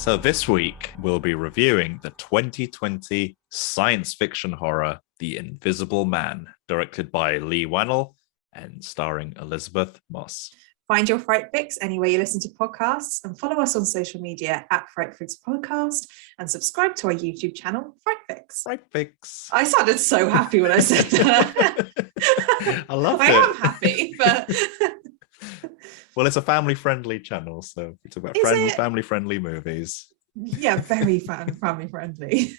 So this week, we'll be reviewing the 2020 science fiction horror, The Invisible Man, directed by Leigh Whannell and starring Elisabeth Moss. Find your Fright Fix anywhere you listen to podcasts and follow us on social media at Fright Fix Podcast and subscribe to our YouTube channel, Fright Fix. Fright Fix. I sounded so happy when I said that. I love it. I am happy, but... Well, it's a family-friendly channel, so it's about family-friendly movies. Yeah, very family-friendly.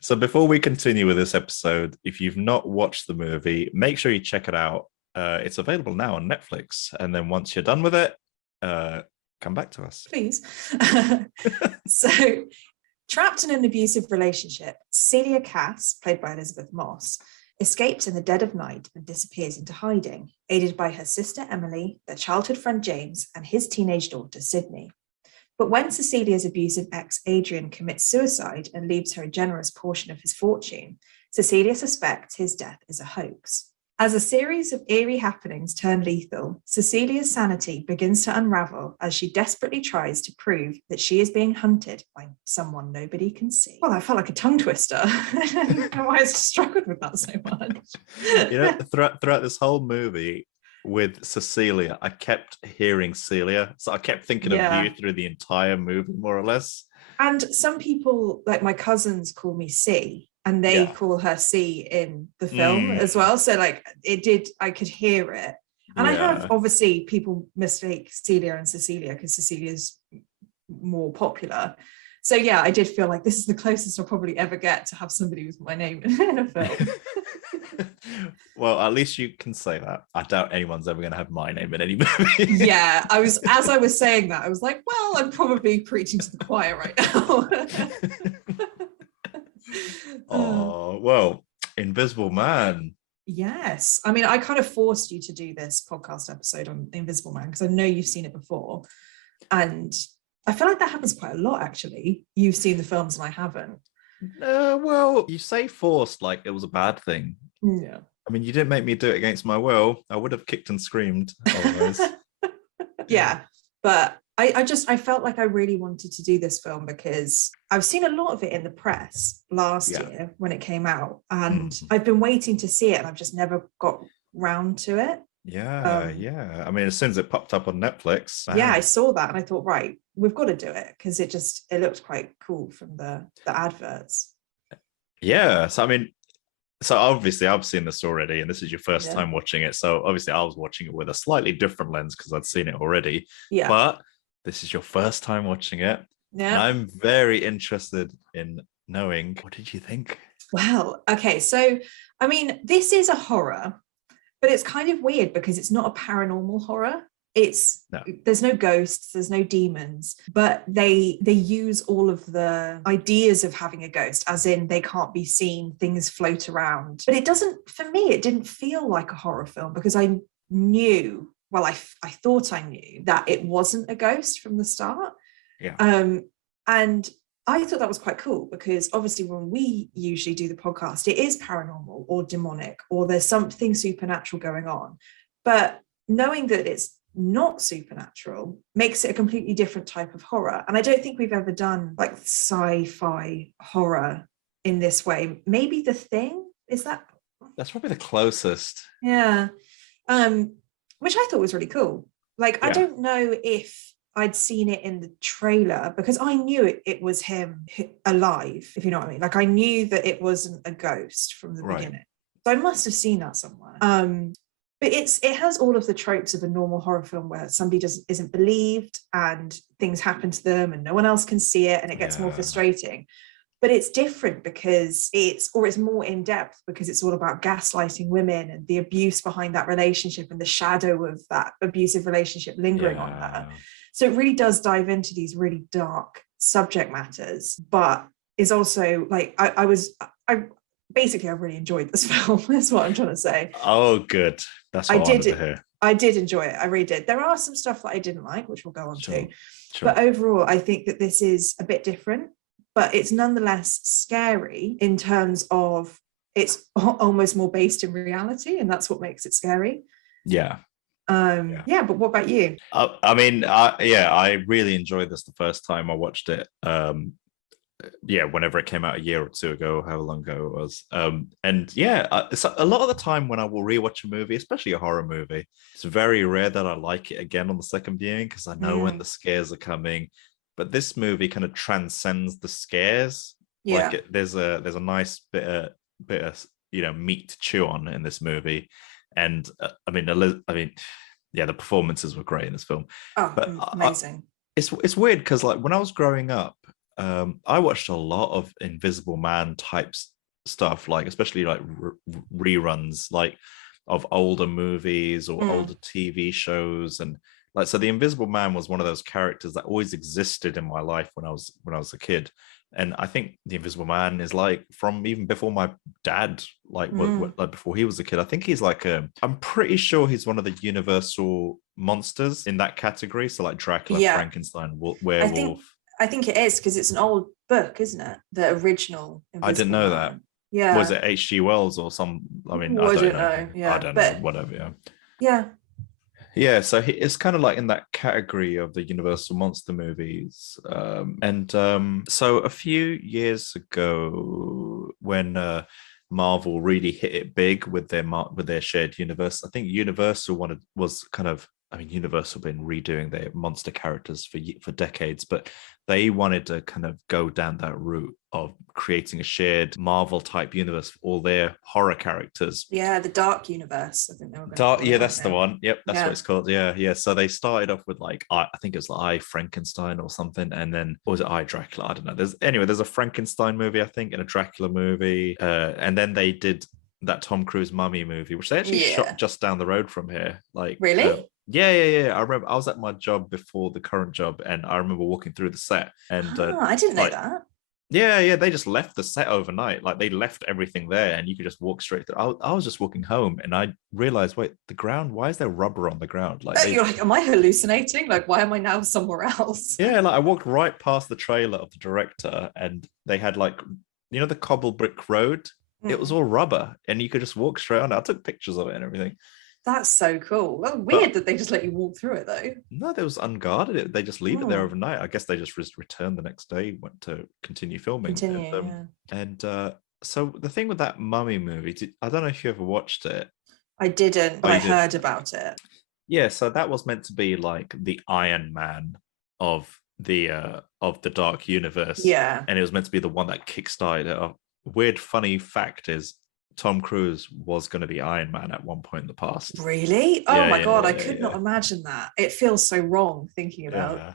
So before we continue with this episode, if you've not watched the movie, make sure you check it out. It's available now on Netflix. And then once you're done with it, come back to us. Please. So, trapped in an abusive relationship, Celia Cass, played by Elisabeth Moss, escapes in the dead of night and disappears into hiding, aided by her sister Emily, their childhood friend James, and his teenage daughter Sydney. But when Cecilia's abusive ex Adrian commits suicide and leaves her a generous portion of his fortune, Cecilia suspects his death is a hoax. As a series of eerie happenings turn lethal, Cecilia's sanity begins to unravel as she desperately tries to prove that she is being hunted by someone nobody can see. Well, that felt like a tongue twister. I don't know why I struggled with that so much. You know, throughout this whole movie with Cecilia, I kept hearing Celia. So I kept thinking of you through the entire movie, more or less. And some people, like my cousins, call me C. And they call her C in the film as well. So like I could hear it. And I have, obviously, people mistake Celia and Cecilia because Cecilia's more popular. So yeah, I did feel like this is the closest I'll probably ever get to have somebody with my name in a film. Well, at least you can say that. I doubt anyone's ever going to have my name in any movie. Yeah, as I was saying that, I was like, well, I'm probably preaching to the choir right now. Oh, well, Invisible Man. Yes. I mean, I kind of forced you to do this podcast episode on Invisible Man because I know you've seen it before. And I feel like that happens quite a lot, actually. You've seen the films and I haven't. Well, you say forced like it was a bad thing. Yeah. I mean, you didn't make me do it against my will. I would have kicked and screamed otherwise. Yeah. But I felt like I really wanted to do this film because I've seen a lot of it in the press last year when it came out, and I've been waiting to see it and I've just never got round to it. I mean, as soon as it popped up on Netflix. I saw that and I thought, right, we've got to do it because it looked quite cool from the adverts. Yeah. So, I mean, obviously I've seen this already and this is your first time watching it. So obviously I was watching it with a slightly different lens because I'd seen it already. Yeah. But this is your first time watching it. Yeah. And I'm very interested in knowing, what did you think? Well, okay. So, I mean, this is a horror, but it's kind of weird because it's not a paranormal horror. There's no ghosts, there's no demons, but they use all of the ideas of having a ghost, as in they can't be seen, things float around. But it didn't feel like a horror film because I knew, well, I thought I knew that it wasn't a ghost from the start. Yeah. And I thought that was quite cool because obviously when we usually do the podcast, it is paranormal or demonic or there's something supernatural going on. But knowing that it's not supernatural makes it a completely different type of horror. And I don't think we've ever done like sci-fi horror in this way. Maybe The Thing, is that? That's probably the closest. Yeah. Which I thought was really cool. Like, I don't know if I'd seen it in the trailer because I knew it was him alive, if you know what I mean. Like, I knew that it wasn't a ghost from the beginning. So I must have seen that somewhere. But it has all of the tropes of a normal horror film where somebody isn't believed and things happen to them and no one else can see it and it gets more frustrating. But it's different because it's more in depth because it's all about gaslighting women and the abuse behind that relationship and the shadow of that abusive relationship lingering on her. So it really does dive into these really dark subject matters, but is also like, I really enjoyed this film. That's what I'm trying to say. Oh, good. That's what I wanted to hear. I did enjoy it. I really did. There are some stuff that I didn't like, which we'll go on to. Sure. But overall, I think that this is a bit different, but it's nonetheless scary in terms of it's almost more based in reality, and that's what makes it scary. Yeah. But what about you? I mean, I really enjoyed this the first time I watched it. Whenever it came out a year or two ago, however long ago it was. It's a lot of the time when I will rewatch a movie, especially a horror movie, it's very rare that I like it again on the second viewing because I know when the scares are coming. But this movie kind of transcends the scares. Yeah. Like there's a nice bit of meat to chew on in this movie, and the performances were great in this film. Oh, but amazing. It's weird because like when I was growing up, I watched a lot of Invisible Man types stuff, like especially like reruns, like of older movies or older TV shows, and like so. The Invisible Man was one of those characters that always existed in my life when I was a kid, and I think the Invisible Man is like from even before my dad, like like before he was a kid. I think he's like I'm pretty sure he's one of the Universal monsters in that category. So like Dracula, Frankenstein, werewolf. I think it is because it's an old book, isn't it? The original. Invisible I didn't know Man. that. Yeah. Was it H.G. Wells or some? I mean, I don't know. Yeah. I don't know. Whatever. Yeah. Yeah. Yeah. So it's kind of like in that category of the Universal monster movies. So a few years ago, when Marvel really hit it big with their shared universe, I think Universal Universal been redoing their monster characters for decades, but they wanted to kind of go down that route of creating a shared Marvel type universe for all their horror characters. Yeah, the Dark Universe. I think they were Dark. Yeah, that's the one. Yep, that's what it's called. Yeah. So they started off with like I think it was like I Frankenstein or something, and then or was it I Dracula? I don't know. There's a Frankenstein movie I think and a Dracula movie, and then they did that Tom Cruise Mummy movie, which they actually shot just down the road from here. Like really. Yeah. I remember I was at my job before the current job, and I remember walking through the set, and I didn't know that. Yeah, they just left the set overnight. Like they left everything there, and you could just walk straight through. I was just walking home, and I realized, wait, the ground. Why is there rubber on the ground? Like you're like, am I hallucinating? Like, why am I now somewhere else? Yeah, like I walked right past the trailer of the director, and they had like, the cobble brick road. It was all rubber, and you could just walk straight on it. I took pictures of it and everything. That's so cool. Well, weird that they just let you walk through it though. No, they was unguarded. They just leave it there overnight. I guess they just returned the next day, went to continue filming. So the thing with that Mummy movie, I don't know if you ever watched it. I didn't, but I heard about it. Yeah, so that was meant to be like the Iron Man of the Dark Universe. Yeah. And it was meant to be the one that kickstarted it. A weird, funny fact is Tom Cruise was going to be Iron Man at one point in the past. Really? Oh my God, I could not imagine that. It feels so wrong thinking about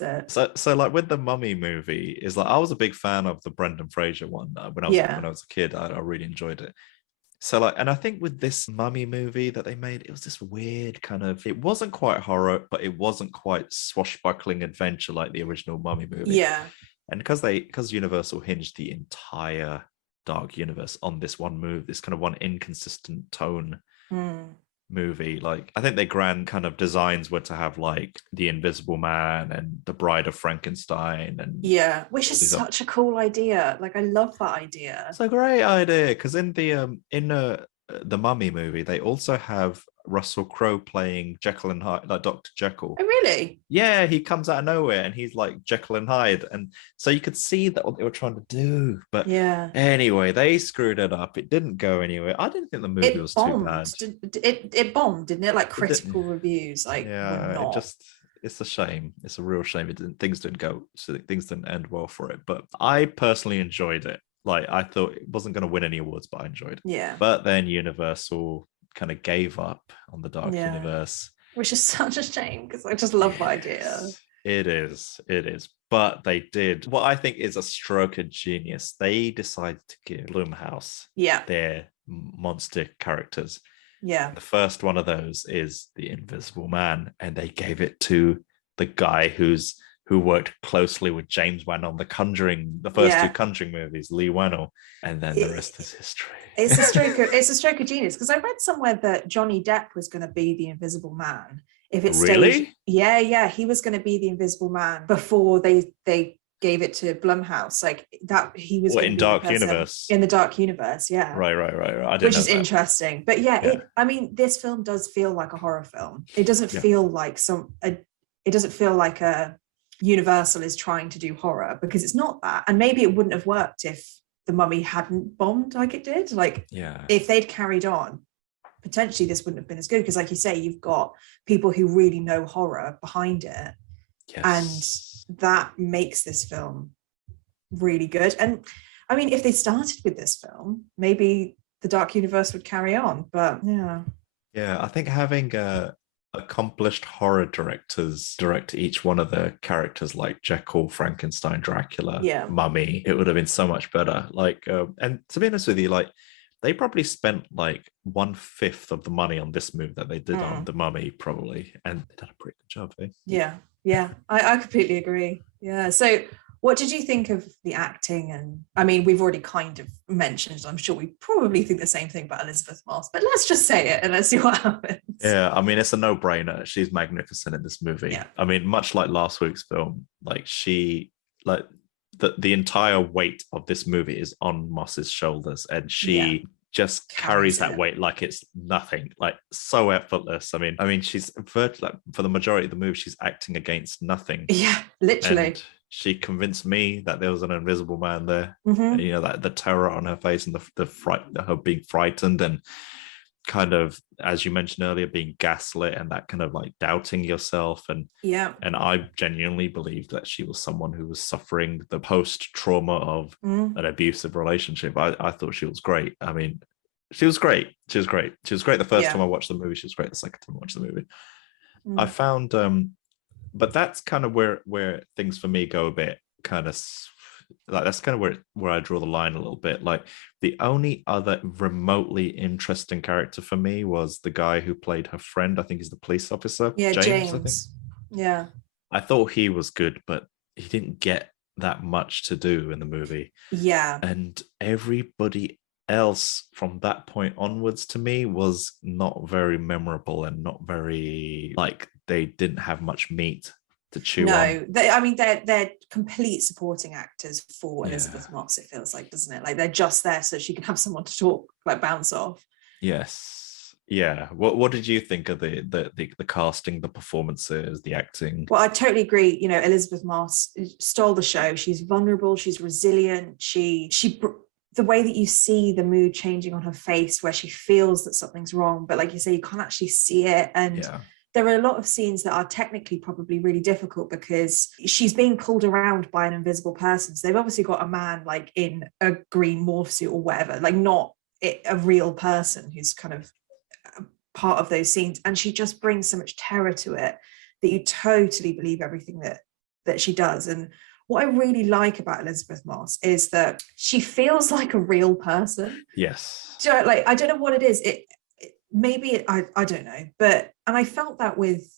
it. So like with the Mummy movie, is like I was a big fan of the Brendan Fraser one when I was a kid. I really enjoyed it. So like, and I think with this Mummy movie that they made, it was this weird kind of. It wasn't quite horror, but it wasn't quite swashbuckling adventure like the original Mummy movie. Yeah. And because Universal hinged the entire Dark Universe on this one move, this kind of one inconsistent tone movie. Like I think their grand kind of designs were to have like the Invisible Man and the Bride of Frankenstein, and which is such a cool idea. Like I love that idea. It's a great idea because in the Mummy movie they also have Russell Crowe playing Jekyll and Hyde, like Dr. Jekyll. Oh, really? Yeah, he comes out of nowhere and he's like Jekyll and Hyde. And so you could see that what they were trying to do. But anyway, they screwed it up. It didn't go anywhere. I didn't think the movie was too bad. It bombed, didn't it? Like critical reviews. Like, it's a shame. It's a real shame. Things didn't end well for it. But I personally enjoyed it. Like, I thought it wasn't going to win any awards, but I enjoyed it. Yeah. But then Universal kind of gave up on the Dark Universe, which is such a shame because I just love the idea. It is, but they did what I think is a stroke of genius. They decided to give Blumhouse their monster characters. The first one of those is the Invisible Man, and they gave it to the guy who worked closely with James Wan on the first two Conjuring movies, Leigh Whannell, and then the rest is history. It's a stroke of genius because I read somewhere that Johnny Depp was going to be the Invisible Man. If it really? He was going to be the Invisible Man before they gave it to Blumhouse, like that he was in Dark Universe. In the Dark Universe, yeah. Right. I didn't Which know is that. interesting. But yeah, I mean, this film does feel like a horror film. It doesn't feel like it doesn't feel like a Universal is trying to do horror, because it's not that. And maybe it wouldn't have worked if The Mummy hadn't bombed like it did. Like, if they'd carried on, potentially this wouldn't have been as good, because like you say, you've got people who really know horror behind it. Yes. And that makes this film really good. And I mean, if they started with this film, maybe the Dark Universe would carry on. But I think having accomplished horror directors direct each one of the characters, like Jekyll, Frankenstein, Dracula, Mummy, it would have been so much better. Like, and to be honest with you, like, they probably spent like 1/5 of the money on this movie that they did on The Mummy, probably, and they did a pretty good job. I completely agree. So what did you think of the acting? And I mean, we've already kind of mentioned, I'm sure we probably think the same thing about Elisabeth Moss, but let's just say it and let's see what happens. I mean, it's a no-brainer. She's magnificent in this movie. I mean, much like last week's film, like the entire weight of this movie is on Moss's shoulders, and she just carries that weight like it's nothing, like so effortless. I mean, she's like, for the majority of the movie, she's acting against nothing. Literally. And she convinced me that there was an invisible man there. And, you know, that the terror on her face and the fright, her being frightened, and kind of, as you mentioned earlier, being gaslit, and that kind of like doubting yourself. And I genuinely believed that she was someone who was suffering the post trauma of an abusive relationship. I thought she was great. I mean, she was great. She was great the first time I watched the movie. She was great the second time I watched the movie. I found but that's kind of where things for me go a bit kind of like, that's kind of where I draw the line a little bit. Like, the only other remotely interesting character for me was the guy who played her friend. I think he's the police officer. James. I think. I thought he was good, but he didn't get that much to do in the movie. And everybody else from that point onwards to me was not very memorable, and not very, like, they didn't have much meat to chew on. They're complete supporting actors for Elisabeth Moss, it feels like, doesn't it? Like, they're just there so she can have someone to talk, like, bounce off. What did you think of the casting, the performances, the acting? Well, I totally agree. You know, Elisabeth Moss stole the show. She's vulnerable, she's resilient, she the way that you see the mood changing on her face, where she feels that something's wrong, but like you say, you can't actually see it. And there are a lot of scenes that are technically probably really difficult, because she's being pulled around by an invisible person. So they've obviously got a man like in a green morph suit or whatever, like not a real person who's kind of part of those scenes. And she just brings so much terror to it that you totally believe everything that she does. And what I really like about Elisabeth Moss is that she feels like a real person. Yes. So, like, I don't know what it is. I don't know, but, and I felt that with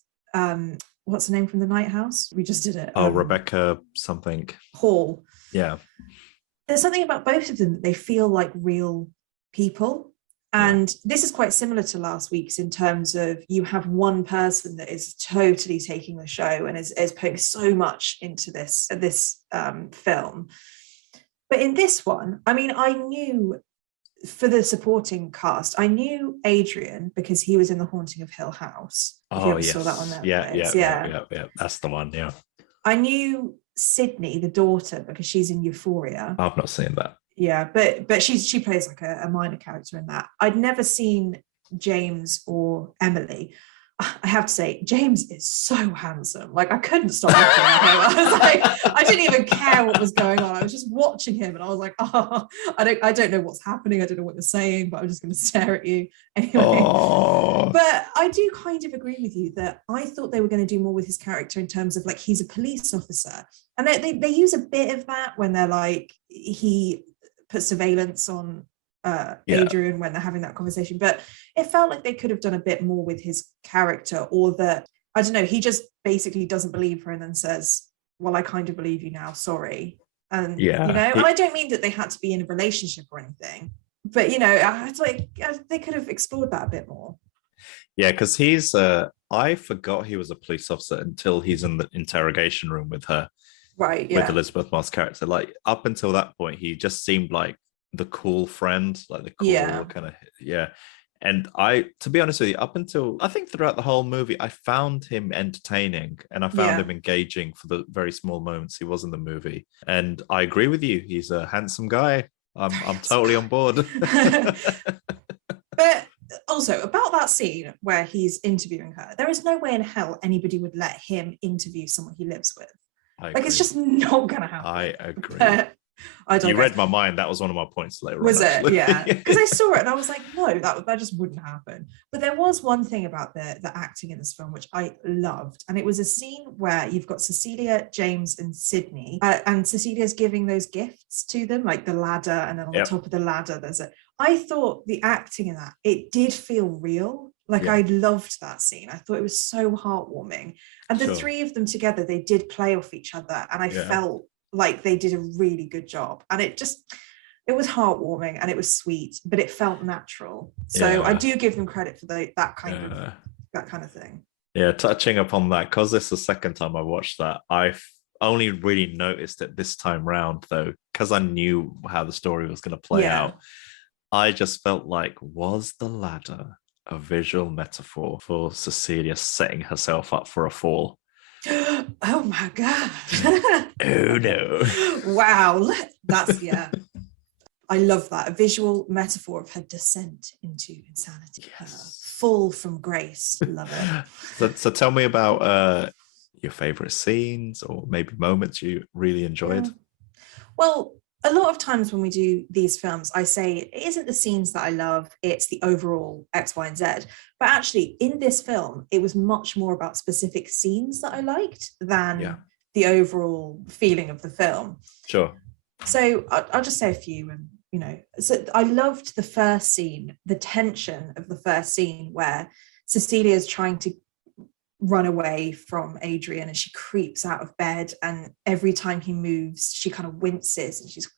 what's the name from The Night House? We just did it. Rebecca something Hall. Yeah. There's something about both of them that they feel like real people. And this is quite similar to last week's, in terms of you have one person that is totally taking the show and is putting so much into this film. But in this one, I mean, I knew, for the supporting cast, I knew Adrian because he was in The Haunting of Hill House. Saw that on Netflix. Yeah, that's the one. Yeah. I knew Sydney, the daughter, because she's in Euphoria. I've not seen that. Yeah, but she plays like a minor character in that. I'd never seen James or Emily. I have to say, James is so handsome. Like, I couldn't stop looking at him. I was like, I didn't even care what was going on. I was just watching him, and I was like, oh, I don't know what's happening. I don't know what you're saying, but I'm just going to stare at you anyway. Oh. But I do kind of agree with you that I thought they were going to do more with his character, in terms of, like, he's a police officer, and they use a bit of that when they're like, he put surveillance on Adrian when they're having that conversation, but it felt like they could have done a bit more with his character, or that, I don't know, he just basically doesn't believe her and then says, well, I kind of believe you now, sorry. And you know, and I don't mean that they had to be in a relationship or anything, but you know, it's like they could have explored that a bit more. Yeah, because he's I forgot he was a police officer until he's in the interrogation room with her, Right, with yeah. Elisabeth Moss character. Like up until that point, he just seemed like the cool friend, like the cool Yeah. kind of, yeah. And to be honest with you, up until I think throughout the whole movie, I found him entertaining and I found Yeah. him engaging for the very small moments he was in the movie. And I agree with you. He's a handsome guy. I'm totally on board. But also about that scene where he's interviewing her, there is no way in hell anybody would let him interview someone he lives with. Like, it's just not gonna happen. I agree. But you read my mind. That was one of my points later was on. it? Yeah. Because I saw it and I was like, no, that just wouldn't happen. But there was one thing about the acting in this film which I loved. And it was a scene where you've got Cecilia, James, and Sydney. And Cecilia's giving those gifts to them, like the ladder, and then on the top of the ladder, I thought the acting in that, it did feel real. Like, I loved that scene. I thought it was so heartwarming. And the three of them together, they did play off each other. And I felt like they did a really good job. And it was heartwarming and it was sweet, but it felt natural. So I do give them credit for that kind of thing. Yeah, touching upon that, because this is the second time I watched that, I've only really noticed it this time round, though, because I knew how the story was going to play out. I just felt like, was the ladder a visual metaphor for Cecilia setting herself up for a fall? Oh my God. Oh no. Wow. That's, I love that. A visual metaphor of her descent into insanity. Yes. Fall from grace. Love it. So tell me about your favorite scenes or maybe moments you really enjoyed. Well, a lot of times when we do these films, I say it isn't the scenes that I love, it's the overall X, Y, and Z. But actually, in this film, it was much more about specific scenes that I liked than the overall feeling of the film. Sure. So I'll just say a few. And, so I loved the first scene, the tension of the first scene where Cecilia is trying to run away from Adrian and she creeps out of bed, and every time he moves she kind of winces,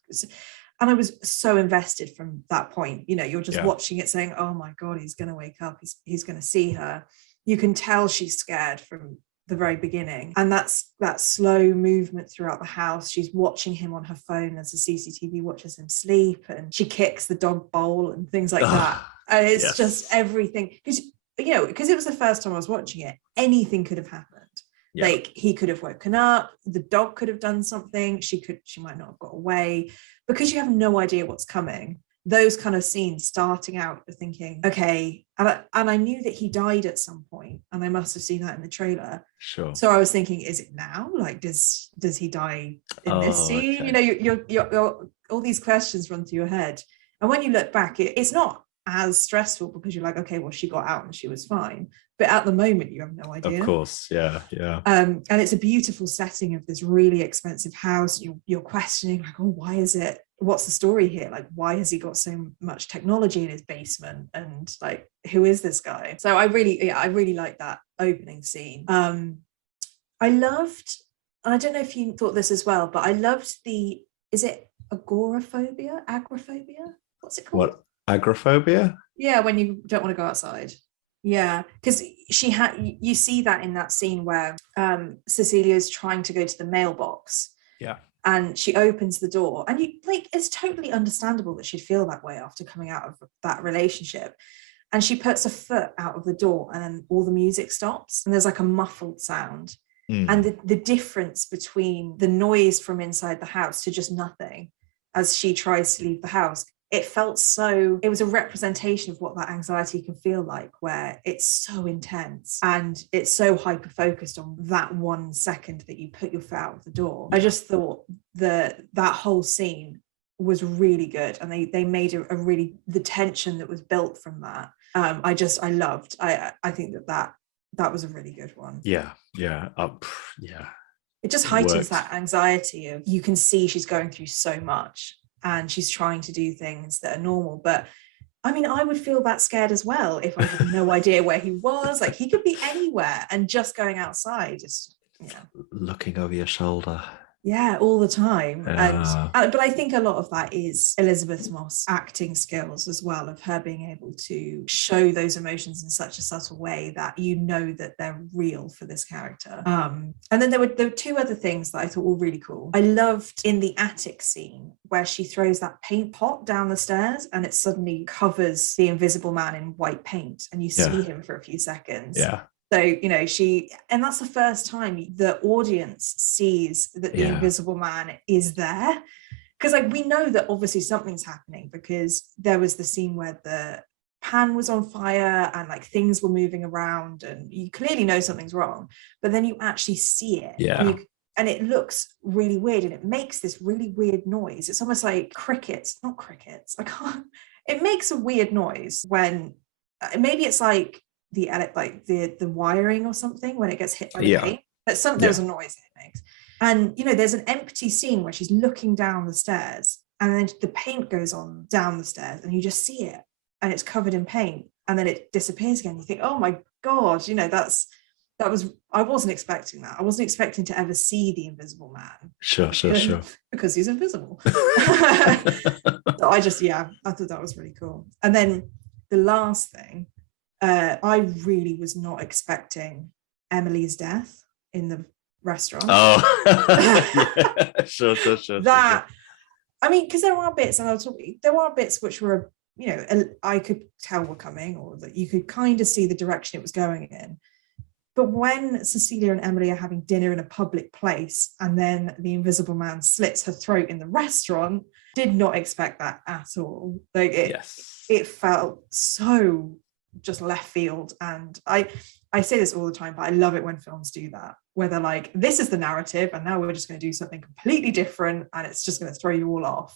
and I was so invested from that point. You're just watching it saying, oh my God, he's going to wake up, he's going to see her. You can tell she's scared from the very beginning, and that's that slow movement throughout the house. She's watching him on her phone as the CCTV watches him sleep, and she kicks the dog bowl and things like that, and it's just everything, because it was the first time I was watching it, anything could have happened. Like, he could have woken up, the dog could have done something, she might not have got away, because you have no idea what's coming. Those kind of scenes starting out of thinking, okay, and I knew that he died at some point, and I must have seen that in the trailer. Sure. So I was thinking, is it now? Like, does he die in this scene? Okay. You're all these questions run through your head, and when you look back, it's not as stressful, because you're like, okay, well, she got out and she was fine, but at the moment you have no idea. Of course. Yeah. And it's a beautiful setting of this really expensive house. You're questioning, like, oh, what's the story here? Like, why has he got so much technology in his basement, and like, who is this guy? So I really like that opening scene. I loved, and I don't know if you thought this as well, but I loved is it agoraphobia? What's it called? What? Agoraphobia? Yeah, when you don't want to go outside. Yeah, because you see that in that scene where Cecilia's trying to go to the mailbox. Yeah. And she opens the door, and it's totally understandable that she'd feel that way after coming out of that relationship. And she puts a foot out of the door, and then all the music stops, and there's like a muffled sound. And the difference between the noise from inside the house to just nothing as she tries to leave the house, it was a representation of what that anxiety can feel like, where it's so intense and it's so hyper focused on that 1 second that you put your foot out of the door. I just thought that whole scene was really good, and they made a really, the tension that was built from that. I loved. I think that was a really good one. Yeah. It just heightens that anxiety of, you can see she's going through so much, and she's trying to do things that are normal. But I mean, I would feel that scared as well if I had no idea where he was. Like, he could be anywhere, and just going outside is, looking over your shoulder. Yeah, all the time. Yeah. But I think a lot of that is Elisabeth Moss acting skills as well, of her being able to show those emotions in such a subtle way that you know that they're real for this character. And then there were two other things that I thought were really cool. I loved in the attic scene where she throws that paint pot down the stairs and it suddenly covers the Invisible Man in white paint and you see him for a few seconds. Yeah. So, and that's the first time the audience sees that the Invisible Man is there. Because we know that obviously something's happening, because there was the scene where the pan was on fire and things were moving around and you clearly know something's wrong, but then you actually see it. Yeah. And it looks really weird and it makes this really weird noise. It's almost like crickets, not crickets. It makes a weird noise when maybe it's like the wiring or something when it gets hit by the paint, but there's a noise it makes. And there's an empty scene where she's looking down the stairs and then the paint goes on down the stairs and you just see it and it's covered in paint and then it disappears again. You think, oh my god, I wasn't expecting that. I wasn't expecting to ever see the Invisible Man. Sure. Because he's invisible. So I thought that was really cool. And then the last thing, I really was not expecting Emily's death in the restaurant. Sure. Because there are bits, and there are bits which were, I could tell were coming, or that you could kind of see the direction it was going in. But when Cecilia and Emily are having dinner in a public place, and then the Invisible Man slits her throat in the restaurant, did not expect that at all. It felt so just left field, and I say this all the time, but I love it when films do that, where they're like, this is the narrative and now we're just going to do something completely different and it's just going to throw you all off.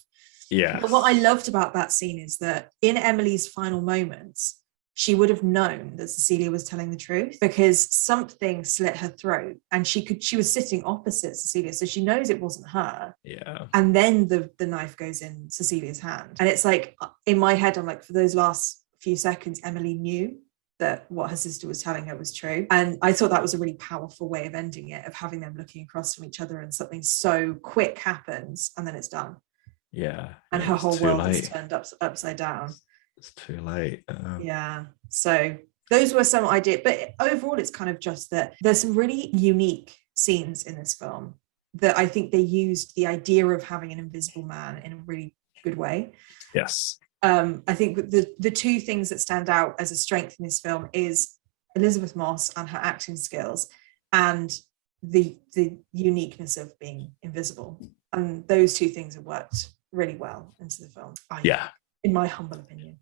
But what I loved about that scene is that in Emily's final moments, she would have known that Cecilia was telling the truth because something slit her throat and she was sitting opposite Cecilia, so she knows it wasn't her. And then the knife goes in Cecilia's hand, and it's like, in my head, I'm like, for those last few seconds, Emily knew that what her sister was telling her was true. And I thought that was a really powerful way of ending it, of having them looking across from each other and something so quick happens and then it's done. And her whole world is turned upside down. It's too late. So those were some ideas, but overall it's kind of just that there's some really unique scenes in this film that I think they used the idea of having an invisible man in a really good way. I think the two things that stand out as a strength in this film is Elisabeth Moss and her acting skills and the uniqueness of being invisible. And those two things have worked really well into the film. In my humble opinion.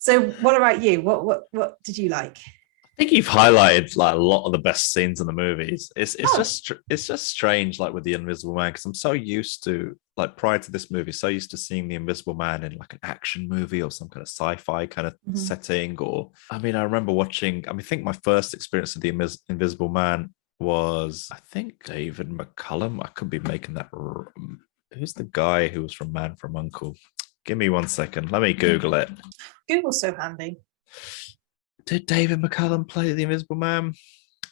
So what about you? What did you like? I think you've highlighted a lot of the best scenes in the movies. It's just strange, with the Invisible Man, because I'm so used to, prior to this movie, so used to seeing the Invisible Man in an action movie or some kind of sci-fi kind of setting. Or I remember watching. I think my first experience of the Invisible Man was, I think, David McCallum. I could be making that. Who's the guy who was from Man from U.N.C.L.E.? Give me 1 second. Let me Google it. Google's so handy. Did David McCallum play the Invisible Man?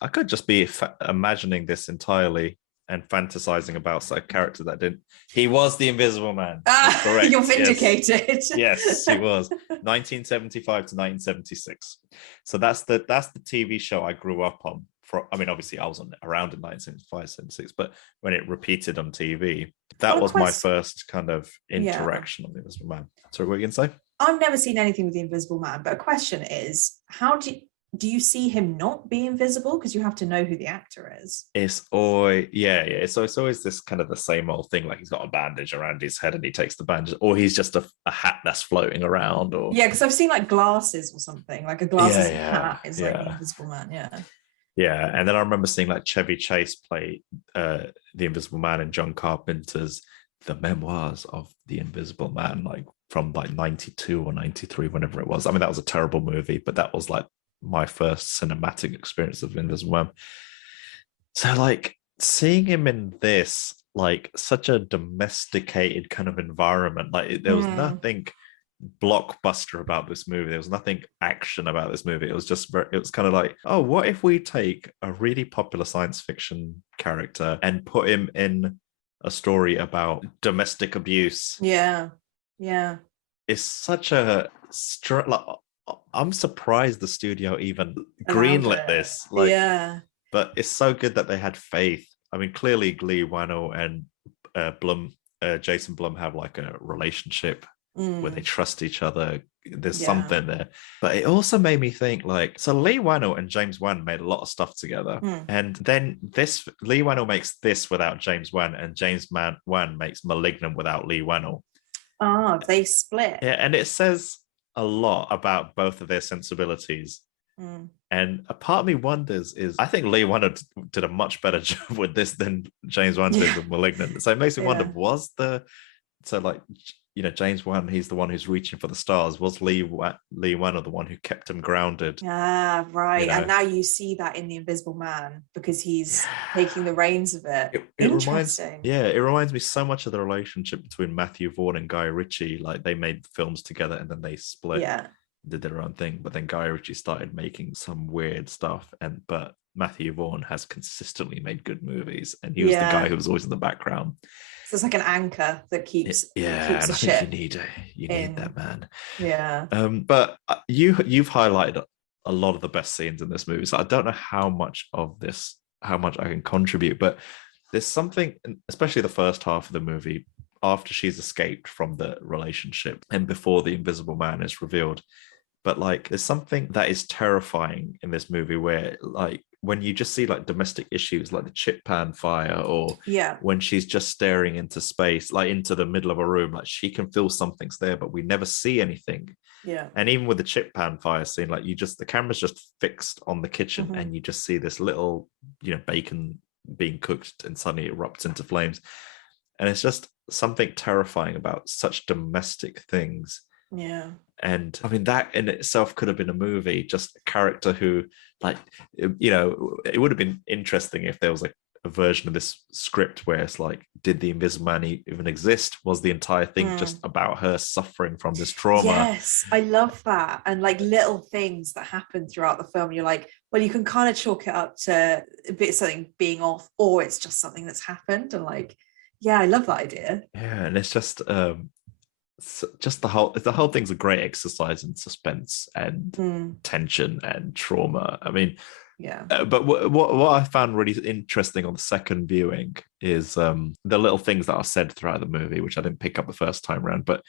I could just be imagining this entirely and fantasizing about a character that didn't. He was the Invisible Man. Correct. You're vindicated. Yes, he was. 1975 to 1976. So that's the TV show I grew up on. Obviously I was around in 1975, 76, but when it repeated on TV, that was my first kind of interaction with the Invisible Man. Sorry, what were you going to say? I've never seen anything with the Invisible Man, but a question is, how do you see him not be invisible? Because you have to know who the actor is. It's always, So it's always this kind of the same old thing, he's got a bandage around his head and he takes the bandage, or he's just a hat that's floating around. Or because I've seen glasses or something, a glasses hat is the Invisible Man. And then I remember seeing Chevy Chase play the Invisible Man in John Carpenter's The Memoirs of the Invisible Man, from 92 or 93, whenever it was. That was a terrible movie, but that was my first cinematic experience of Invisible Man. So seeing him in this, such a domesticated kind of environment, there was nothing blockbuster about this movie. There was nothing action about this movie. It was just it was kind of like, oh, what if we take a really popular science fiction character and put him in a story about domestic abuse? Yeah. It's such a like, I'm surprised the studio even greenlit this. Like, yeah. But it's so good that they had faith. I mean, clearly Leigh Whannell and Jason Blum have like a relationship where they trust each other. There's something there. But it also made me think, like, so Leigh Whannell and James Wan made a lot of stuff together. And then Leigh Whannell makes this without James Wan, and James Wan makes Malignant without Leigh Whannell. Oh, they split. Yeah, and it says a lot about both of their sensibilities. And a part of me wonders I think Leigh Whannell did a much better job with this than James Wan did with Malignant. So it makes me wonder, James Wan, he's the one who's reaching for the stars. Was Leigh Whannell the one who kept him grounded? Ah, right. And now you see that in The Invisible Man because he's taking the reins of it. Interesting. It reminds me so much of the relationship between Matthew Vaughn and Guy Ritchie. Like, they made films together and then they split. Yeah. Did their own thing, but then Guy Ritchie started making some weird stuff, but Matthew Vaughn has consistently made good movies, and he was the guy who was always in the background. So it's like an anchor that keeps and the I ship. think you need that, man. Yeah. But you've highlighted a lot of the best scenes in this movie, so I don't know how much I can contribute, but there's something, especially the first half of the movie, after she's escaped from the relationship and before the Invisible Man is revealed. But like, there's something that is terrifying in this movie where, like, when you just see like domestic issues like the chip pan fire, or when she's just staring into space, like into the middle of a room, like she can feel something's there, but we never see anything. Yeah. And even with the chip pan fire scene, like, the camera's just fixed on the kitchen and you just see this little, bacon being cooked and suddenly it erupts into flames. And it's just something terrifying about such domestic things. Yeah. And I mean, that in itself could have been a movie, just a character who, like, it would have been interesting if there was like a version of this script where it's like, did the Invisible Man even exist? Was the entire thing just about her suffering from this trauma? Yes, I love that. And like little things that happen throughout the film, you're like, well, you can kind of chalk it up to a bit of something being off, or it's just something that's happened. And like, yeah, I love that idea. Yeah, and it's just the whole thing's a great exercise in suspense and tension and trauma. I mean, but what I found really interesting on the second viewing is the little things that are said throughout the movie, which I didn't pick up the first time around, but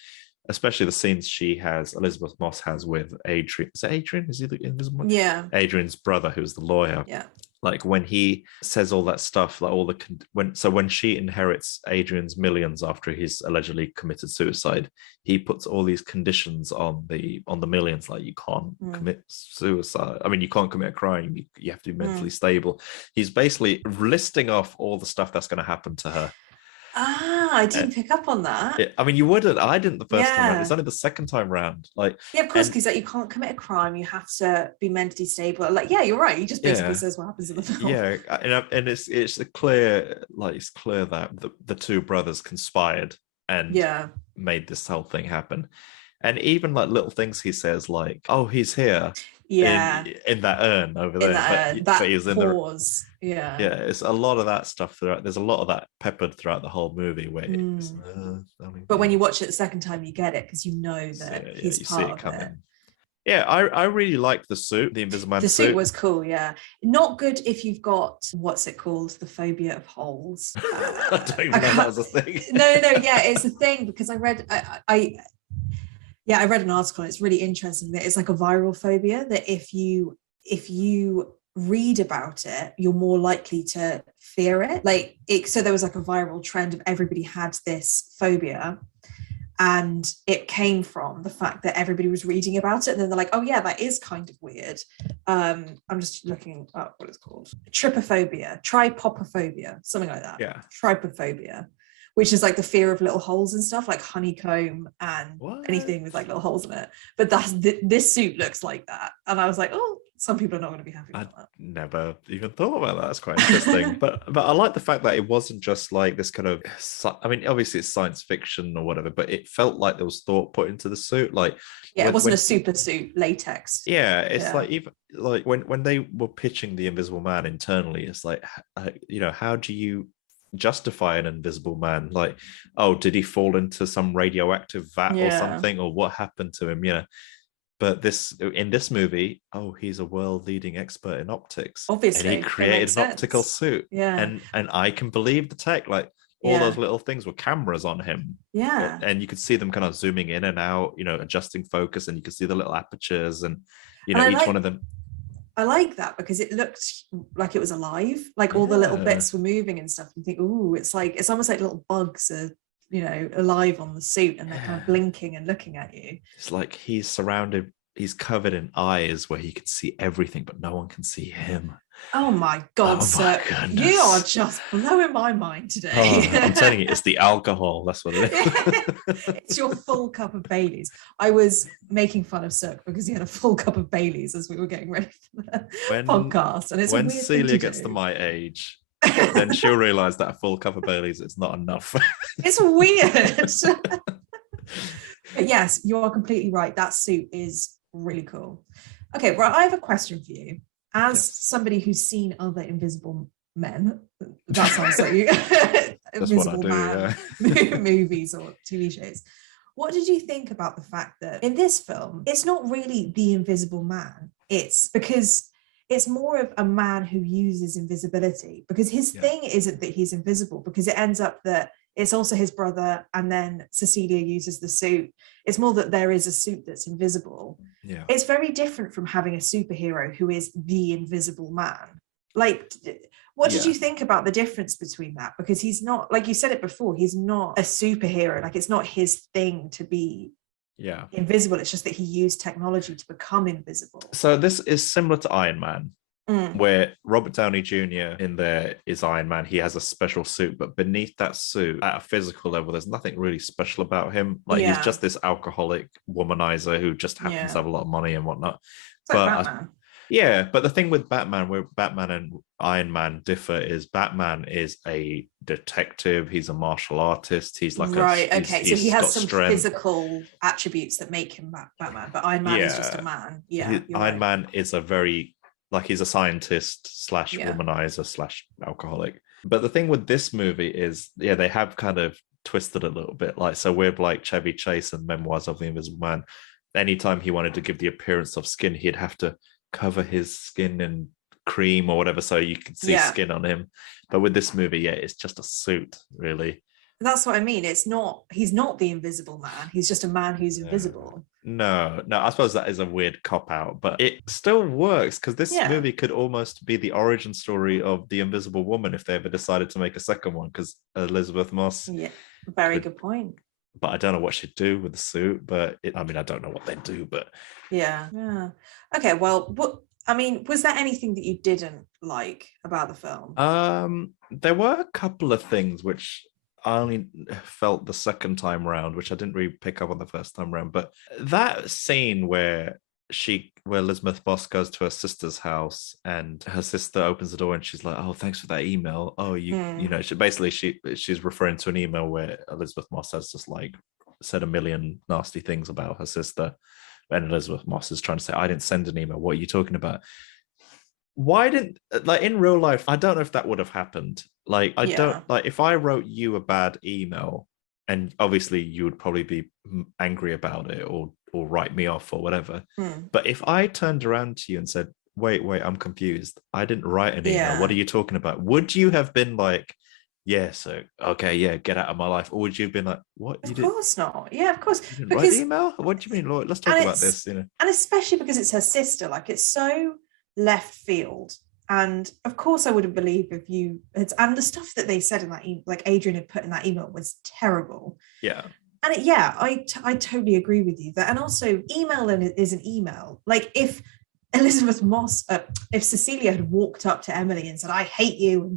especially the scenes Elisabeth Moss has with Adrian. Is it Adrian? Is he the Invisible Man? Yeah. Adrian's brother, who's the lawyer. Yeah. Like, when he says all that stuff, like when she inherits Adrian's millions after he's allegedly committed suicide, he puts all these conditions on the millions, like, you can't commit suicide. I mean, you can't commit a crime. You have to be mentally stable. He's basically listing off all the stuff that's going to happen to her. I didn't pick up on that. I mean, you wouldn't. I didn't the first time round. It's only the second time round. Like, of course, because like, you can't commit a crime. You have to be mentally stable. Like, you're right. He just basically says what happens in the film. Yeah, and it's clear that the two brothers conspired and made this whole thing happen. And even like little things he says, like, "Oh, he's here." In that urn over there. But he's in pause. It's a lot of that stuff throughout. There's a lot of that peppered throughout the whole movie where but when you watch it the second time, you get it because you know that he's part of it. Yeah, I really liked the suit, the Invisible Man suit. The suit was cool, Not good if you've got, what's it called? The phobia of holes. I don't even know that was a thing. No, it's a thing because I read I read an article. It's really interesting that it's like a viral phobia, that if you read about it, you're more likely to fear it. So there was like a viral trend of everybody had this phobia, and it came from the fact that everybody was reading about it, and then they're like, oh yeah, that is kind of weird. I'm just looking up what it's called. Trypophobia, something like that. Yeah. Trypophobia, which is like the fear of little holes and stuff, like honeycomb and anything with like little holes in it. But this suit looks like that. And I was like, oh, some people are not going to be happy I about that. never even thought about that. That's quite interesting. but I like the fact that it wasn't just like this kind of, I mean, obviously it's science fiction or whatever, but it felt like there was thought put into the suit. Like, yeah, it wasn't a super suit, latex. Yeah, it's like, even like when they were pitching the Invisible Man internally, it's like, how do you justify an invisible man? Like, oh, did he fall into some radioactive vat or something, or what happened to him? But in this movie, oh, he's a world-leading expert in optics. Obviously, and he created an optical suit. Yeah, and I can believe the tech. Like, all those little things were cameras on him. Yeah, and you could see them kind of zooming in and out, adjusting focus, and you could see the little apertures, and each one of them. I like that because it looked like it was alive. Like all the little bits were moving and stuff. You think, ooh, it's almost like little bugs are, alive on the suit, and they're kind of blinking and looking at you. It's like he's covered in eyes where he can see everything, but no one can see him. Oh my God, sir. You are just blowing my mind today. I'm telling you, it's the alcohol. That's what it is. It's your full cup of Baileys. I was making fun of Cirque because he had a full cup of Baileys as we were getting ready for the podcast. And it's when Celia gets to my age, then she'll realize that a full cup of Baileys is not enough. It's weird. But yes, you are completely right. That suit is really cool. Okay, well, I have a question for you. As somebody who's seen other invisible men, that sounds like you, invisible man movies or TV shows. What did you think about the fact that in this film, it's not really the invisible man? It's because it's more of a man who uses invisibility, because his thing isn't that he's invisible, because it ends up that it's also his brother, and then Cecilia uses the suit. It's more that there is a suit that's invisible. Yeah. It's very different from having a superhero who is the invisible man. Like, what did you think about the difference between that? Because he's not, like you said it before, he's not a superhero. Like, it's not his thing to be invisible. It's just that he used technology to become invisible. So this is similar to Iron Man. Where Robert Downey Jr. in there is Iron Man. He has a special suit, but beneath that suit, at a physical level, there's nothing really special about him. Like, he's just this alcoholic womanizer who just happens to have a lot of money and whatnot. It's like Batman. But the thing with Batman, where Batman and Iron Man differ, is Batman is a detective. He's a martial artist. He's like so he has some physical attributes that make him Batman. But Iron Man is just a man. Iron Man is a very, like, he's a scientist / womanizer / alcoholic. But the thing with this movie is, they have kind of twisted a little bit. Like, so with like Chevy Chase and Memoirs of the Invisible Man, anytime he wanted to give the appearance of skin, he'd have to cover his skin in cream or whatever so you could see skin on him. But with this movie, it's just a suit, really. That's what I mean. He's not the invisible man. He's just a man who's invisible. No, I suppose that is a weird cop-out, but it still works, because this movie could almost be the origin story of the Invisible Woman if they ever decided to make a second one, because Elisabeth Moss. Yeah, very good point. But I don't know what she'd do with the suit, but I don't know what they'd do, but... Yeah. Okay, well, was there anything that you didn't like about the film? There were a couple of things which I only felt the second time round, which I didn't really pick up on the first time round. But that scene where Elisabeth Moss goes to her sister's house and her sister opens the door and she's like, "Oh, thanks for that email." Oh, she's referring to an email where Elisabeth Moss has just like said a million nasty things about her sister. And Elisabeth Moss is trying to say, "I didn't send an email. What are you talking about?" Why didn't, like, in real life, I don't know if that would have happened. Like, I don't, like, if I wrote you a bad email, and obviously you would probably be angry about it or write me off or whatever. But if I turned around to you and said, wait, I'm confused, I didn't write an email, what are you talking about? Would you have been like, get out of my life? Or would you have been like, what? Of course not. Yeah, of course. You didn't write the email? What do you mean, Lord? Let's talk about this. And especially because it's her sister, like, it's so left field. And of course I wouldn't believe if you had, and the stuff that they said in that like Adrian had put in that email was terrible. And I totally agree with you that. And also, email is an email. Like, if Elisabeth Moss, if Cecilia had walked up to Emily and said, "I hate you,"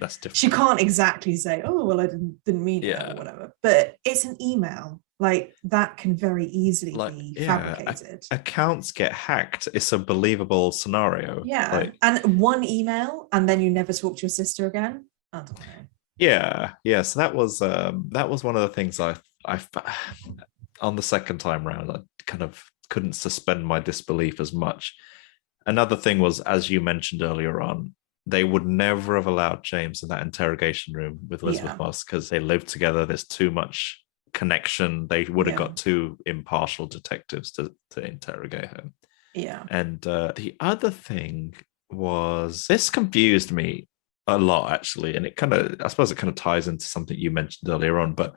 that's different. She can't exactly say, "Oh, well, I didn't mean it," or whatever. But it's an email. Like that can very easily Like, be yeah, fabricated. accounts get hacked. It's a believable scenario. Yeah. Like, And one email and then you never talk to your sister again. I don't know. yeah. So that was one of the things I on the second time round, I kind of couldn't suspend my disbelief as much. Another thing was, as you mentioned earlier on, they would never have allowed James in that interrogation room with Elisabeth Moss because they lived together. There's too much connection. They would have got two impartial detectives to interrogate him. Yeah. And the other thing was, this confused me a lot, actually. And I suppose it kind of ties into something you mentioned earlier on. But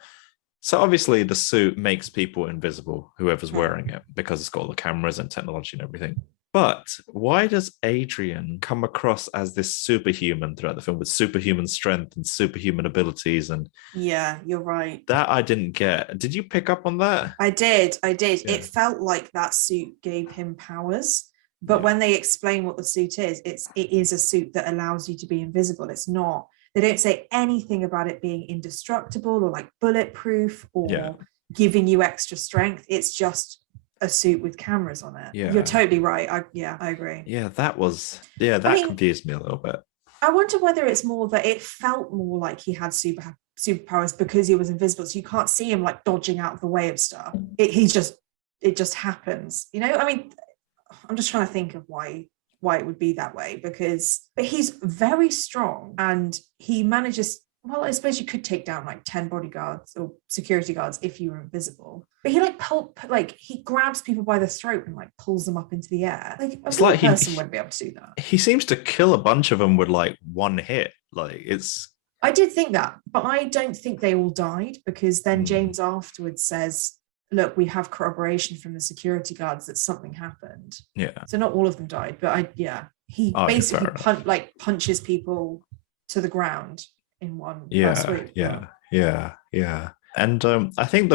so obviously the suit makes people invisible, whoever's wearing it, because it's got all the cameras and technology and everything. But why does Adrian come across as this superhuman throughout the film with superhuman strength and superhuman abilities? And yeah, you're right. That I didn't get. Did you pick up on that? I did. Yeah. It felt like that suit gave him powers. But when they explain what the suit is, it is a suit that allows you to be invisible. It's not, they don't say anything about it being indestructible or like bulletproof or giving you extra strength. It's just a suit with cameras on it. Yeah. You're totally right. I agree. Yeah, that confused me a little bit. I wonder whether it's more that it felt more like he had superpowers because he was invisible. So you can't see him like dodging out of the way of stuff. It just happens. You know, I mean, I'm just trying to think of why it would be that way, but he's very strong and he manages, well, I suppose you could take down like 10 bodyguards or security guards if you were invisible. But he he grabs people by the throat and like pulls them up into the air. Like a real person wouldn't be able to do that. He seems to kill a bunch of them with like one hit. I did think that, but I don't think they all died because then James afterwards says, look, we have corroboration from the security guards that something happened. Yeah. So not all of them died, but he basically punches people to the ground in one swoop. Yeah. And I think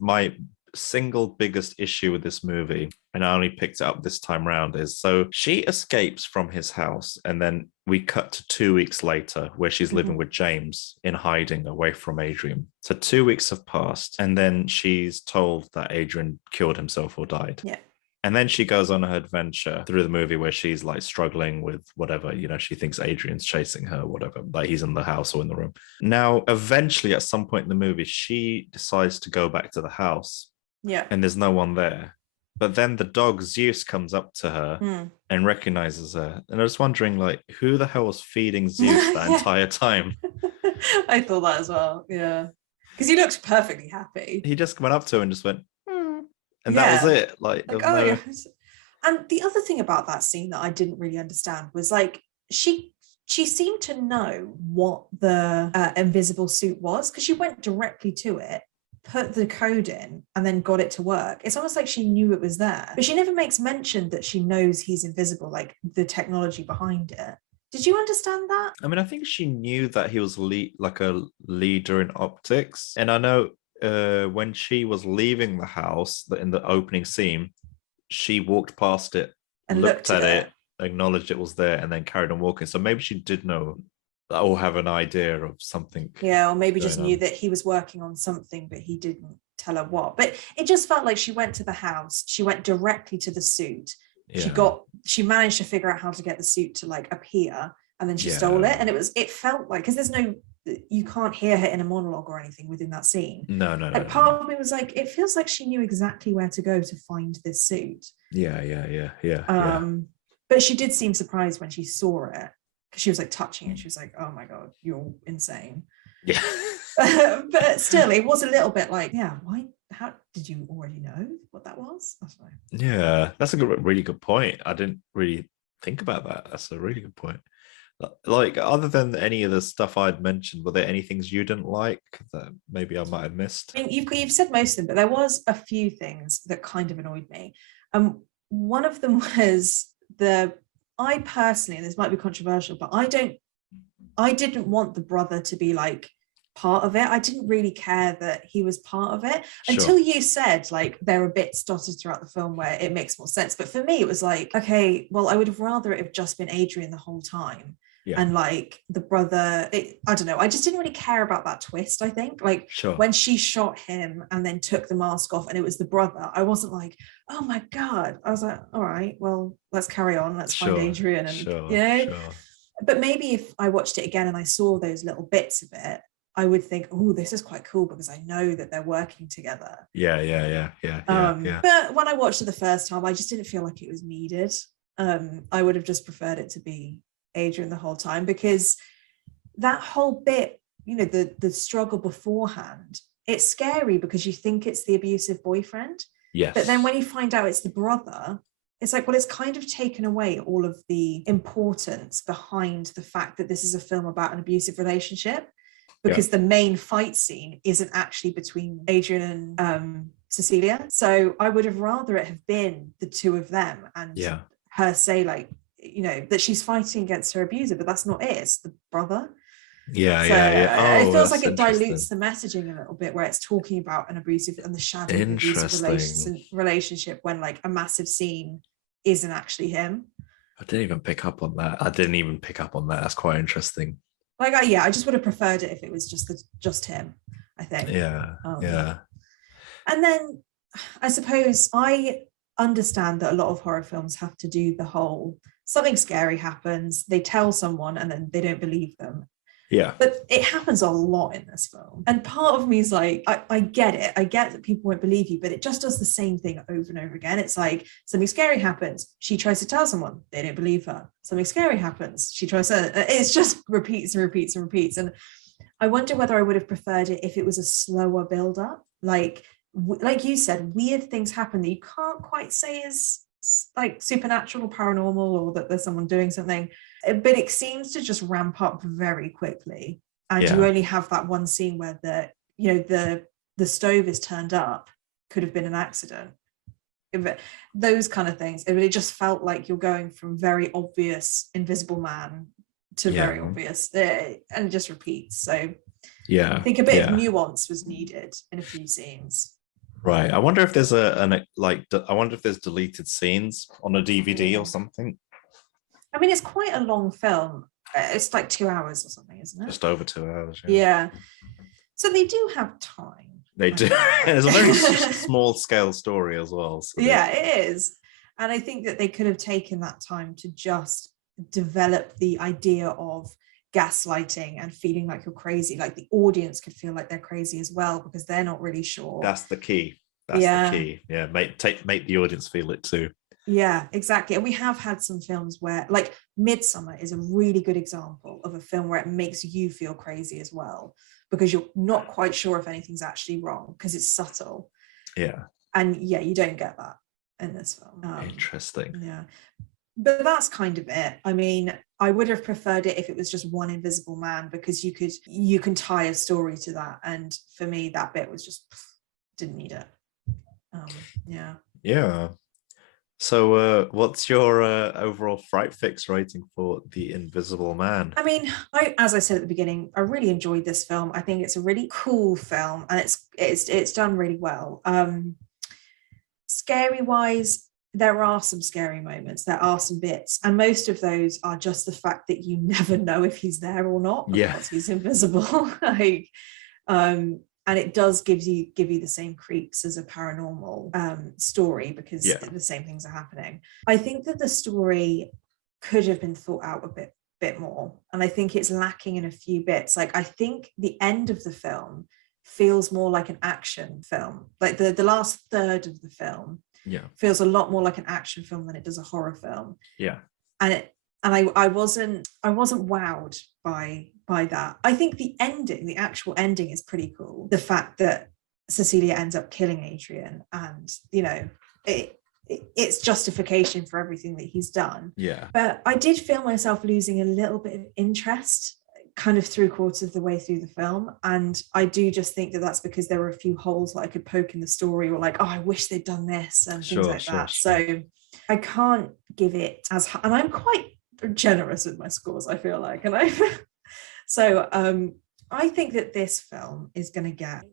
my single biggest issue with this movie, and I only picked it up this time round, is so she escapes from his house and then we cut to 2 weeks later where she's living with James in hiding away from Adrian. So 2 weeks have passed and then she's told that Adrian killed himself or died. Yeah. And then she goes on her adventure through the movie where she's like struggling with whatever, she thinks Adrian's chasing her, whatever, like he's in the house or in the room. Now, eventually at some point in the movie, she decides to go back to the house. Yeah. And there's no one there. But then the dog Zeus comes up to her and recognizes her. And I was wondering, like, who the hell was feeding Zeus that entire time? I thought that as well. Yeah. Because he looked perfectly happy. He just went up to her and just went, and that was it. And the other thing about that scene that I didn't really understand was like she seemed to know what the invisible suit was because she went directly to it, put the code in and then got it to work. It's almost like she knew it was there, but she never makes mention that she knows he's invisible, like the technology behind it. Did you understand that? I mean, I think she knew that he was like a leader in optics. And I know when she was leaving the house in the opening scene, she walked past it and looked at it, acknowledged it was there, and then carried on walking. So maybe she did know or have an idea of something. Yeah, or maybe just knew that he was working on something, but he didn't tell her what. But it just felt like she went to the house, she went directly to the suit. Yeah. She managed to figure out how to get the suit to like appear, and then she stole it. And it felt like, because you can't hear her in a monologue or anything within that scene. No. Part of me was like, it feels like she knew exactly where to go to find this suit. Yeah. But she did seem surprised when she saw it, because she was like touching it. She was like, oh my God, you're insane. Yeah. But still, it was a little bit like, why? How did you already know what that was? I don't know. Yeah, that's really good point. I didn't really think about that. That's a really good point. Like, other than any of the stuff I'd mentioned, were there any things you didn't like that maybe I might have missed? I mean, you've said most of them, but there was a few things that kind of annoyed me. One of them was I personally, and this might be controversial, but I didn't want the brother to be like part of it. I didn't really care that he was part of it until you said like there are bits dotted throughout the film where it makes more sense. But for me, it was like, okay, well, I would have rather it have just been Adrian the whole time. And like the brother, I don't know, I just didn't really care about that twist. I think like when she shot him and then took the mask off and it was the brother, I wasn't like, oh my God. I was like, all right, well, let's carry on, let's find Adrian. And but maybe if I watched it again and I saw those little bits of it, I would think, oh, this is quite cool because I know that they're working together. Yeah. But when I watched it the first time, I just didn't feel like it was needed. I would have just preferred it to be Adrian the whole time, because that whole bit, you know, the struggle beforehand, it's scary because you think it's the abusive boyfriend. Yes. But then when you find out it's the brother, it's like, well, it's kind of taken away all of the importance behind the fact that this is a film about an abusive relationship. Because the main fight scene isn't actually between Adrian and Cecilia. So I would have rather it have been the two of them and her say like, you know, that she's fighting against her abuser, but that's not it. It's the brother. It feels like it dilutes the messaging a little bit, where it's talking about an abusive and the shadow of an abusive relationship when like a massive scene isn't actually him. I didn't even pick up on that. That's quite interesting. Like, I just would have preferred it if it was just him, I think. Yeah. And then I suppose I understand that a lot of horror films have to do the whole something scary happens, they tell someone and then they don't believe them. Yeah. But it happens a lot in this film. And part of me is like, I get it. I get that people won't believe you, but it just does the same thing over and over again. It's like something scary happens. She tries to tell someone. They don't believe her. Something scary happens. She tries to, it's just repeats and repeats and repeats. And I wonder whether I would have preferred it if it was a slower build up. Like you said, weird things happen that you can't quite say is like supernatural or paranormal, or that there's someone doing something, but it seems to just ramp up very quickly, and you only have that one scene where the stove is turned up, could have been an accident, those kind of things. It just felt like you're going from very obvious invisible man to very obvious, and it just repeats. So I think a bit of nuance was needed in a few scenes. Right. I wonder if there's I wonder if there's deleted scenes on a DVD or something. I mean, it's quite a long film. It's like 2 hours or something, isn't it? Just over 2 hours. Yeah. So they do have time. They do. It's a very small scale story as well. So it is. And I think that they could have taken that time to just develop the idea of gaslighting and feeling like you're crazy. Like the audience could feel like they're crazy as well, because they're not really sure. That's the key. The key. Yeah, make the audience feel it too. Yeah, exactly. And we have had some films where, like Midsommar is a really good example of a film where it makes you feel crazy as well, because you're not quite sure if anything's actually wrong, because it's subtle. Yeah. And you don't get that in this film. Interesting. Yeah. But that's kind of it. I mean, I would have preferred it if it was just one invisible man, because you can tie a story to that. And for me, that bit was just didn't need it. Yeah. So what's your overall Fright Fix rating for The Invisible Man? I mean, as I said at the beginning, I really enjoyed this film. I think it's a really cool film, and it's done really well. Scary wise, there are some scary moments, there are some bits, and most of those are just the fact that you never know if he's there or not, because he's invisible. And it does give you the same creeps as a paranormal story, because the same things are happening. I think that the story could have been thought out a bit more, and I think it's lacking in a few bits. Like, I think the end of the film feels more like an action film. Like the last third of the film feels a lot more like an action film than it does a horror film. And I wasn't wowed by that. I think the actual ending is pretty cool. The fact that Cecilia ends up killing Adrian, and it's justification for everything that he's done. But I did feel myself losing a little bit of interest kind of 3/4 of the way through the film, and I do just think that that's because there were a few holes that I could poke in the story, or like, oh, I wish they'd done this and things like that. So I can't give it as high, and I'm quite generous with my scores, I feel like, and I think that this film is going to get,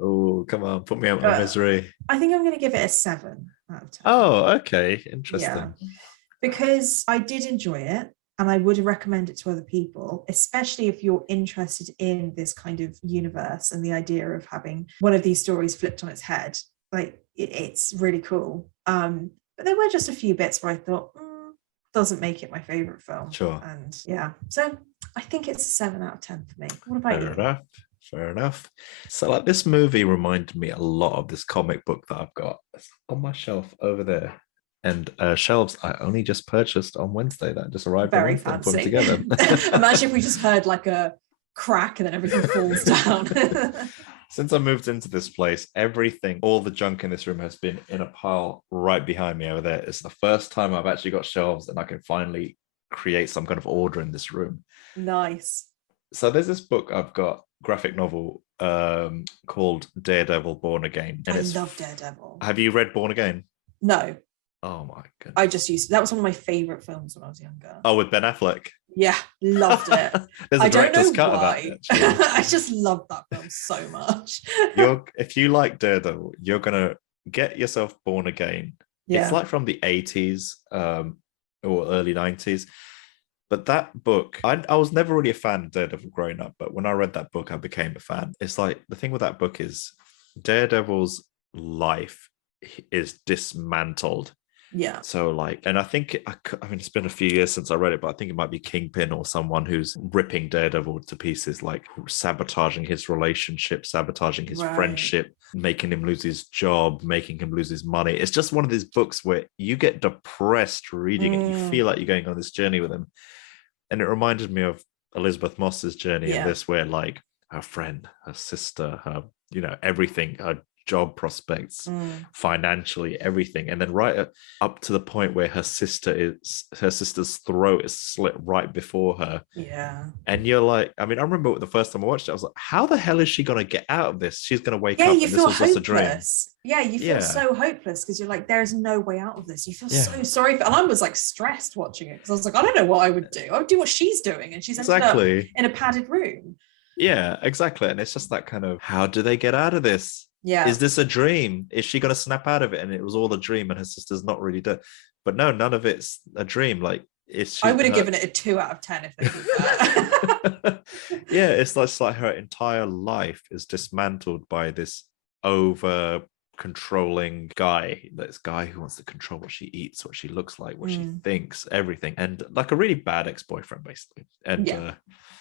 oh, come on, put me out of my misery. I think I'm going to give it a 7 out of 10. Oh, okay, interesting. Because I did enjoy it, and I would recommend it to other people, especially if you're interested in this kind of universe and the idea of having one of these stories flipped on its head. Like it's really cool. But there were just a few bits where I thought, doesn't make it my favorite film. Sure. And yeah, so I think it's a 7 out of 10 for me. What about you? Fair enough. So like this movie reminded me a lot of this comic book that I've got on my shelf over there. And shelves I only just purchased on Wednesday. That just arrived Very on Wednesday. fancy. Put them together. Imagine if we just heard like a crack and then everything falls down. Since I moved into this place, everything, all the junk in this room has been in a pile right behind me over there. It's the first time I've actually got shelves and I can finally create some kind of order in this room. Nice. So there's this book I've got, graphic novel called Daredevil Born Again. And I love Daredevil. Have you read Born Again? No. Oh my goodness. That was one of my favorite films when I was younger. Oh, with Ben Affleck. Yeah, loved it. There's a director's cut why. of that. I just love that film so much. If you like Daredevil, you're gonna get yourself Born Again. Yeah. It's like from the 80s or early 90s. But that book, I was never really a fan of Daredevil growing up, but when I read that book, I became a fan. It's like the thing with that book is Daredevil's life is dismantled. Yeah. So like, and I think, I mean, it's been a few years since I read it, but I think it might be Kingpin or someone who's ripping Daredevil to pieces, like sabotaging his relationship, sabotaging his friendship, making him lose his job, making him lose his money. It's just one of these books where you get depressed reading it. You feel like you're going on this journey with him. And it reminded me of Elisabeth Moss's journey in this, where like her friend, her sister, her, everything, her job prospects, financially, everything, and then right up to the point where her sister's throat is slit right before her. Yeah. And you're like, I mean, I remember the first time I watched it, I was like, how the hell is she going to get out of this? She's going to wake up and this was just a dream. Yeah, you feel so hopeless because you're like, there's no way out of this. You feel so sorry for, and I was like stressed watching it because I was like, I don't know what I would do. I would do what she's doing, and she's ended up in a padded room. Yeah, exactly. And it's just that kind of, how do they get out of this? Yeah. Is this a dream? Is she going to snap out of it? And it was all a dream and her sister's not really dead. But no, none of it's a dream. Like, I would have given it a 2 out of 10 if they did that. Yeah, it's like her entire life is dismantled by this over controlling guy. This guy who wants to control what she eats, what she looks like, what she thinks, everything. And like a really bad ex-boyfriend, basically.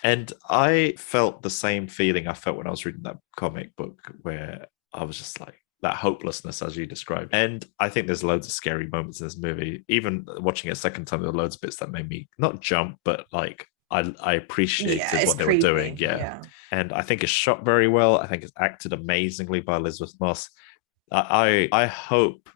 And I felt the same feeling I felt when I was reading that comic book, where I was just like, that hopelessness as you described. And I think there's loads of scary moments in this movie. Even watching it a second time, there were loads of bits that made me not jump, but like I appreciated what they were doing. Yeah. And I think it's shot very well. I think it's acted amazingly by Elisabeth Moss. I hope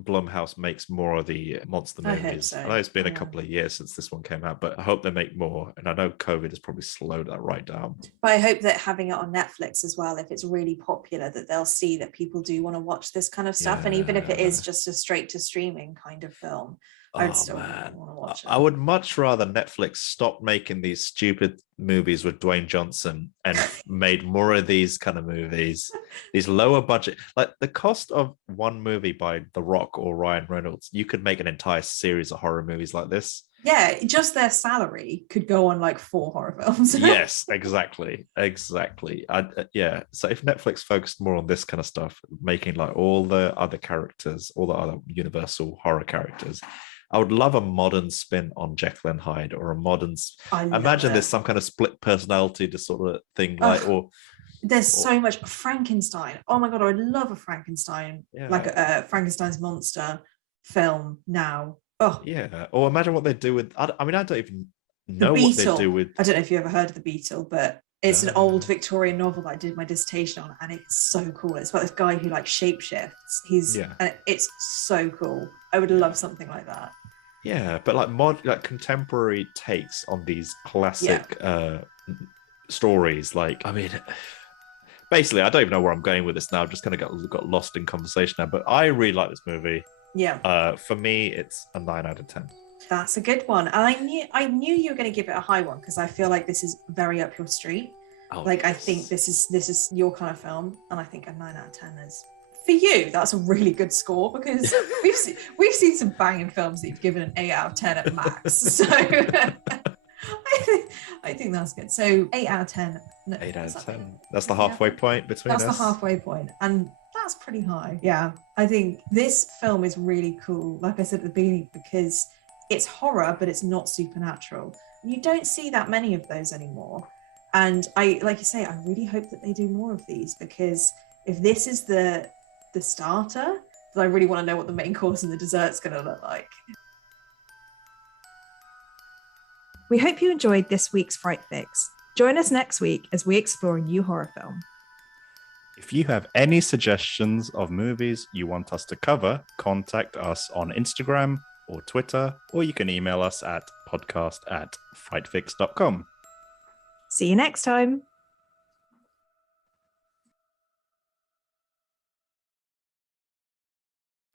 Blumhouse makes more of the monster movies. I know it's been a couple of years since this one came out, but I hope they make more. And I know COVID has probably slowed that right down. But I hope that having it on Netflix as well, if it's really popular, that they'll see that people do want to watch this kind of stuff. And even if it is just a straight to streaming kind of film, I'd still want to watch it. I would much rather Netflix stop making these stupid movies with Dwayne Johnson and made more of these kind of movies, these lower budget. Like the cost of one movie by The Rock or Ryan Reynolds, you could make an entire series of horror movies like this. Yeah, just their salary could go on like 4 horror films. Yes, exactly. So if Netflix focused more on this kind of stuff, making like all the other characters, all the other Universal horror characters, I would love a modern spin on Jekyll and Hyde, or a modern. Imagine there's some kind of split personality disorder thing, there's so much Frankenstein. Oh my god, I would love a Frankenstein, like a Frankenstein's monster film now. Oh yeah, or imagine what they do with. I don't even know what they do with. I don't know if you ever heard of The Beetle, but it's an old Victorian novel that I did my dissertation on, and it's so cool. It's about this guy who like shapeshifts. And it's so cool. I would love something like that. Yeah, but like contemporary takes on these classic stories. Like, I mean, basically, I don't even know where I'm going with this now. I've just kind of got lost in conversation now. But I really like this movie. Yeah. For me, it's a 9 out of 10. That's a good one. And I knew you were going to give it a high one because I feel like this is very up your street. I think this is your kind of film, and I think a 9 out of 10 is, for you, that's a really good score, because we've seen some banging films that you've given an 8 out of 10 at max. So I think that's good. So 8 out of 10. No, 8 out of 10. That's the halfway point between us. That's the halfway point. And that's pretty high. Yeah. I think this film is really cool, like I said at the beginning, because it's horror, but it's not supernatural. You don't see that many of those anymore. And I, like you say, I really hope that they do more of these, because if this is the starter, then I really want to know what the main course and the dessert's going to look like. We hope you enjoyed this week's Fright Fix. Join us next week as we explore a new horror film. If you have any suggestions of movies you want us to cover, contact us on Instagram or Twitter, or you can email us at podcast@frightfix.com. See you next time.